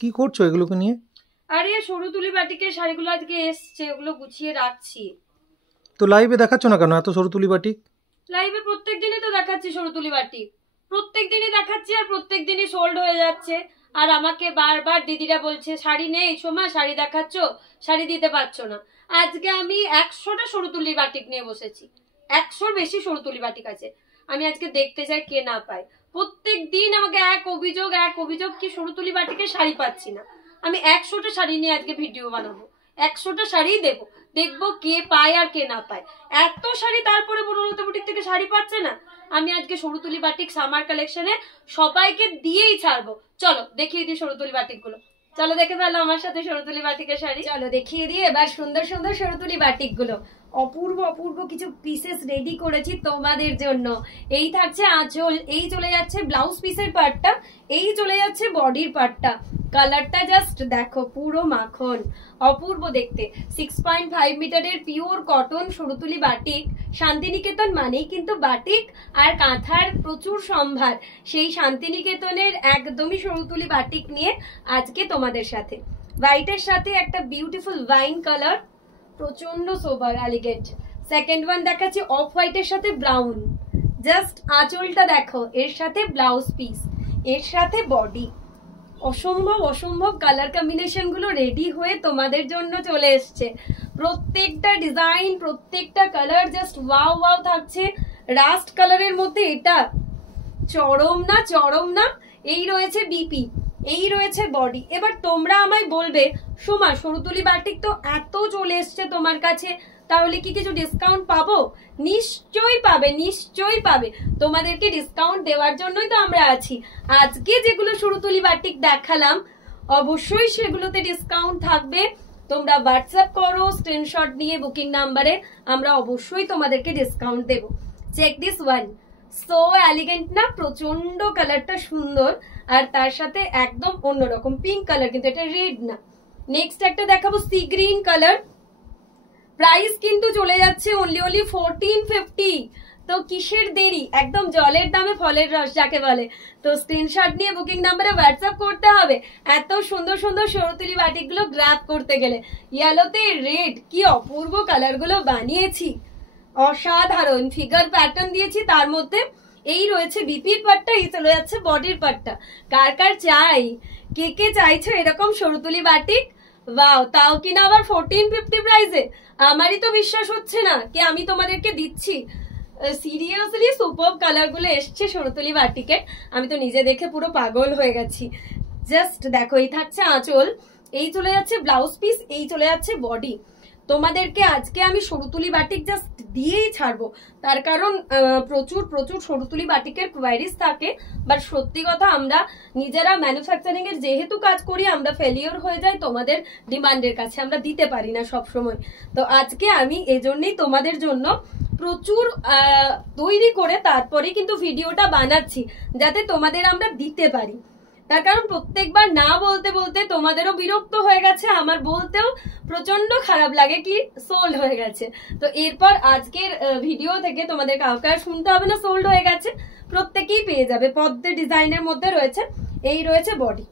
কি করছো এগুলোকে নিয়ে? আরে সরু তুলি বাটিকের শাড়িগুলো আজকে এসছে, ওগুলো গুছিয়ে রাখছি। তো লাইভে দেখাচ্ছ না কেন এত সরু তুলি বাটিক? লাইভে প্রত্যেক দিনই তো দেখাচ্ছি সরু তুলি বাটিক, প্রত্যেক দিনই দেখাচ্ছি আর প্রত্যেক দিনই সোল্ড হয়ে যাচ্ছে। আর আমাকে বারবার দিদিরা বলছে শাড়ি নেই সোমা, শাড়ি দেখাচ্ছ, শাড়ি দিতে পারছো না। আজকে আমি 100টা সরু তুলি বাটিক নিয়ে বসেছি, 100র বেশি সরু তুলি বাটিক আছে। আমি আজকে দেখতে চাই কে না পায়। প্রত্যেক দিন আমাকে এক অভিযোগ কি সরু তুলি বাটিকের শাড়ি পাচ্ছি না। আমি 100টা শাড়ি নিয়ে আজকে ভিডিও বানাবো, 100টা শাড়িই দেবো, দেখবো কে পায় আর কে না পায়। এত শাড়ি তারপরে বনলতা বুটিক থেকে শাড়ি পাচ্ছে না। আমি আজকে সরুতুলি বাটিক সামার কালেকশনে সবাইকে দিয়েই ছাড়বো। চলো দেখিয়ে দিই সরুতুলি বাটিক গুলো, চলো দেখে ফেলো আমার সাথে সরুতুলি বাটিকের শাড়ি। চলো দেখিয়ে দিই এবার সুন্দর সুন্দর সরুতুলি বাটিক গুলো। অপূর্ব অপূর্ব কিছু পিসেস রেডি করেছি তোমাদের জন্য। এই থাকছে আঁচল, এই চলে যাচ্ছে ব্লাউজ পিসের পার্টটা, এই চলে যাচ্ছে বডির পার্টটা। কালারটা জাস্ট দেখো, পুরো মাখন, অপূর্ব দেখতে। 6.5 মিটারের পিওর কটন সরুতুলি বাটিক। শান্তিনিকেতন মানেই কিন্তু বাটিক আর কাঁথার প্রচুর সম্ভার। সেই শান্তিনিকেতনের একদমই সরুতুলি বাটিক নিয়ে আজকে তোমাদের সাথে। হোয়াইটের সাথে একটা বিউটিফুল ওয়াইন কালার, প্রচন্ড সোবার এলিগেন্ট। সেকেন্ড ওয়ান দেখাচ্ছি অফ হোয়াইটের সাথে ব্রাউন। জাস্ট আঁচলটা দেখো, এর সাথে ব্লাউজ পিস, এর সাথে বডি। অসম্ভব অসম্ভব কালার কম্বিনেশন গুলো রেডি হয়ে তোমাদের জন্য চলে এসছে। প্রত্যেকটা ডিজাইন, প্রত্যেকটা কালার জাস্ট ওয়াও ওয়াও থাকছে। রাস্ট কালারের মধ্যে এটা চরম না, চরম না। এই রয়েছে বিপি, এই রয়েছে বডি। এবার তোমরা আমায় বলবে সোমা সরুতুলি বাটিক তো এত চলে এসছে তোমার কাছে, তাহলে কি কিছু ডিসকাউন্ট পাবো? নিশ্চয়ই পাবে, নিশ্চয়ই পাবে। তোমাদেরকে ডিসকাউন্ট দেওয়ার জন্যই তো আমরা আছি। আজকে যেগুলো সরুতুলি বাটিক দেখালাম অবশ্যই সেগুলোতে ডিসকাউন্ট থাকবে। তোমরা হোয়াটসঅ্যাপ করো স্ক্রিনশট নিয়ে বুকিং নাম্বারে, আমরা অবশ্যই তোমাদেরকে ডিসকাউন্ট দেব। Check this one, so elegant না? প্রচন্ড কালারটা সুন্দর, আর তার সাথে একদম অন্যরকম পিঙ্ক কালার, কিন্তু এটা রেড না। নেক্সট একটা দেখাবো সি গ্রিন কালার। প্রাইস কিন্তু চলে যাচ্ছে অনলি 1450। তো কিসের দেরি, একদম জলের দামে ফলের রস যাকে বলে। তো স্ক্রিনশট নিয়ে বুকিং নাম্বারে হোয়াটসঅ্যাপ করতে হবে এত সুন্দর সুন্দর সরুতুলি বাটিক গুলো গ্র্যাব করতে গেলে। ইয়েলোতে রেড, কি অপূর্ব কালার গুলো বানিয়েছি, অসাধারণ ফিগার প্যাটার্ন দিয়েছি। তার মধ্যে এই রয়েছে বিপির পাটটা, এই চলে যাচ্ছে বডির পাটটা। কার কার চাই, কে কে চাইছো এরকম সরুতুলি বাটিক? ওয়াও, তাও কিনা আবার 1450 প্রাইসে। আমারই তো বিশ্বাস হচ্ছে না কি আমি তোমাদেরকে দিচ্ছি। সিরিয়াসলি সুপার কালার গুলো এসছে সরুতুলি বাটিকের, আমি তো নিজে দেখে পুরো পাগল হয়ে গেছি। জাস্ট দেখো, এই থাকছে আঁচল, এই চলে যাচ্ছে ব্লাউজ পিস, এই চলে যাচ্ছে বডি। তোমাদেরকে আজকে আমি সরুতুলি বাটিক জাস্ট দিয়েই ছাড়বো, তার কারণ প্রচুর প্রচুর সরুতুলি বাটিকের কোয়ারিজ থাকে। বাট সত্যি কথা, আমরা নিজেরা ম্যানুফ্যাকচারিং এর যেহেতু কাজ করি, আমরা ফেলিওর হয়ে যাই তোমাদের ডিমান্ডের কাছে, আমরা দিতে পারি না সব সময়। তো আজকে আমি এজন্যই তোমাদের জন্য প্রচুর তৈরি করে তারপরে কিন্তু ভিডিওটা বানাচ্ছি, যাতে তোমাদের আমরা দিতে পারি। তার কারণ প্রত্যেকবার না বলতে বলতে তোমাদেরও বিরক্ত হয়ে গেছে, আমার বলতেও প্রচন্ড খারাপ লাগে কি সোল্ড হয়ে গেছে। তো এরপর আজকের ভিডিও থেকে তোমাদের কাউকে আর শুনতে হবে না সোল্ড হয়ে গেছে, প্রত্যেকেই পেয়ে যাবে। পদ্মের ডিজাইনের মধ্যে রয়েছে, এই রয়েছে বডি।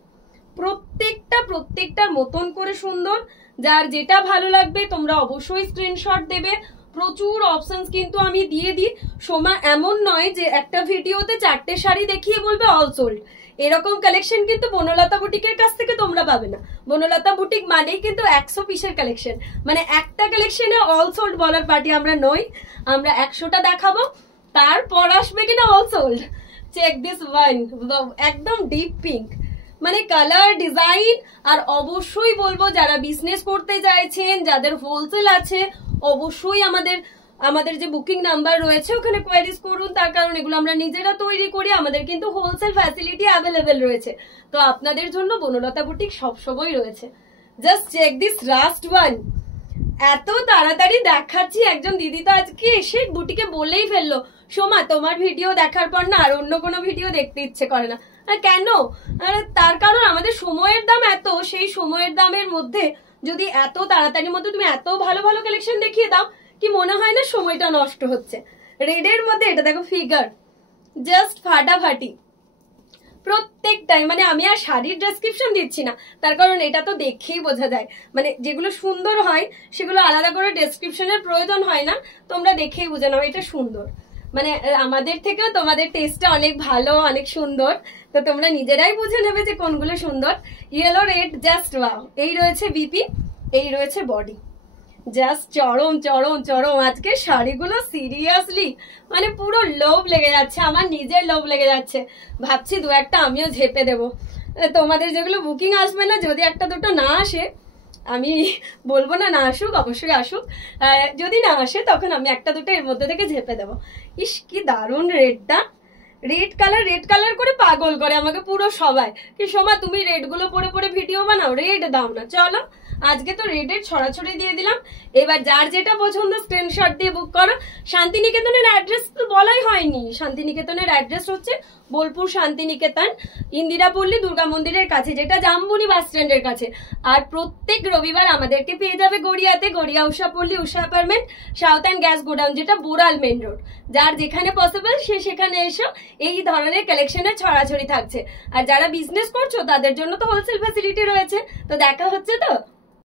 প্রত্যেকটা প্রত্যেকটার মতন করে সুন্দর। যার যেটা ভালো লাগবে তোমরা অবশ্যই স্ক্রিনশট দেবে। প্রচুর অপশনস কিন্তু আমি দিয়ে দিই সোমা, এমন নয় যে একটা ভিডিওতে 4টে শাড়ি দেখিয়ে বলবে অল সোল্ড। এরকম কালেকশন কিন্তু বনলতা বুটিকের কাছ থেকে তোমরা পাবে না। বনলতা বুটিক মানেই কিন্তু 100 পিসের কালেকশন, মানে একটা কালেকশনে অল সোল্ড বলার পার্টি আমরা নই। আমরা 100টা দেখাবো, তারপর আসবে কিনা all sold. Check this one, একদম ডিপ পিঙ্ক, মানে কালার ডিজাইন। আর অবশ্যই বলবো যারা বিজনেস করতে চাইছেন, যাদের হোলসেল আছে, অবশ্যই আমাদের যে বুকিং নাম্বার রয়েছে ওখানে কোয়ারিজ করুন, তার কারণ এগুলো আমরা নিজেরা তৈরি করি, আমাদের কিন্তু হোলসেল ফ্যাসিলিটি অ্যাভেলেবেল রয়েছে। তো আপনাদের জন্য বনলতা বুটিক সবসময় রয়েছে। Just check this last one, এত তাড়াতাড়ি দেখাচ্ছি। একজন দিদি তো আজকে এসে বুটিকে বলেই ফেললো সোমা তোমার ভিডিও দেখার পর না আর অন্য কোনো ভিডিও দেখতে ইচ্ছে করে না। কেন? তার কারণ আমাদের সময়ের দাম এত, সেই সময়ের দামের মধ্যে যদি এত তাড়াতাড়ির মধ্যে তুমি এত ভালো ভালো কালেকশন দেখিয়ে দাও, কি মনে হয় না সময়টা নষ্ট হচ্ছে? রেডের মধ্যে এটা দেখো ফিগার, জাস্ট ফাটাফাটি। প্রত্যেকটাই, মানে আমি আর শাড়ির ডেসক্রিপশন দিচ্ছি না, তার কারণ এটা তো দেখেই বোঝা যায়, মানে যেগুলো সুন্দর হয় সেগুলো আলাদা করে ডেসক্রিপশনের প্রয়োজন হয় না, তোমরা দেখেই বুঝে নাও এটা সুন্দর। মানে আমাদের থেকেও তোমাদের টেস্টটা অনেক ভালো, অনেক সুন্দর, তো তোমরা নিজেরাই বুঝে নেবে যে কোনগুলো সুন্দর। Yellow red just wow. এই রয়েছে বিপি, এই রয়েছে বডি, জাস্ট চরম চরম চরম। আজকে শাড়িগুলো সিরিয়াসলি মানে পুরো লোভ লেগে যাচ্ছে, আমার নিজের লোভ লেগে যাচ্ছে, ভাবছি দু একটা আমিও ঝেপে দেবো। তোমাদের যেগুলো বুকিং আসবে না, যদি একটা দুটো না আসে, আমি বলবো না না আসুক, অবশ্যই আসুক, যদি না আসে তখন আমি একটা দুটো এর মধ্যে থেকে ঝেপে দেবো। ইস কি দারুণ রেডটা, রেড কালার করে পাগল করে আমাকে পুরো সবাই, কি সোমা তুমি রেড গুলো পরে পরে ভিডিও বানাও, রেড দাও না। চলো আজকে তো রেডের ছড়াছড়ি দিয়ে দিলাম। এবার যার যেটা পছন্দ স্ক্রিনশট দিয়ে বুক করো। শান্তিনিকেতনের অ্যাড্রেস তো বলাই হয়নি, শান্তিনিকেতনের অ্যাড্রেস হচ্ছে বোলপুর শান্তিনিকেতন, ইন্দিরাপল্লী দুর্গা মন্দিরের কাছে, যেটা জামবনি বাস স্ট্যান্ডের কাছে। আর প্রত্যেক রবিবার আমাদেরকে পেয়ে যাবে গড়িয়াতে, Garia Ushapalli Usha apartment, south end gas godown, যেটা বোরাল মেন রোড। যার যেখানে পসিবল সে সেখানে এসো, এই ধরনের কালেকশনের ছড়াছড়ি থাকছে। আর যারা বিজনেস করছো তাদের জন্য তো হোলসেল ফ্যাসিলিটি রয়েছে। তো দেখা হচ্ছে তো,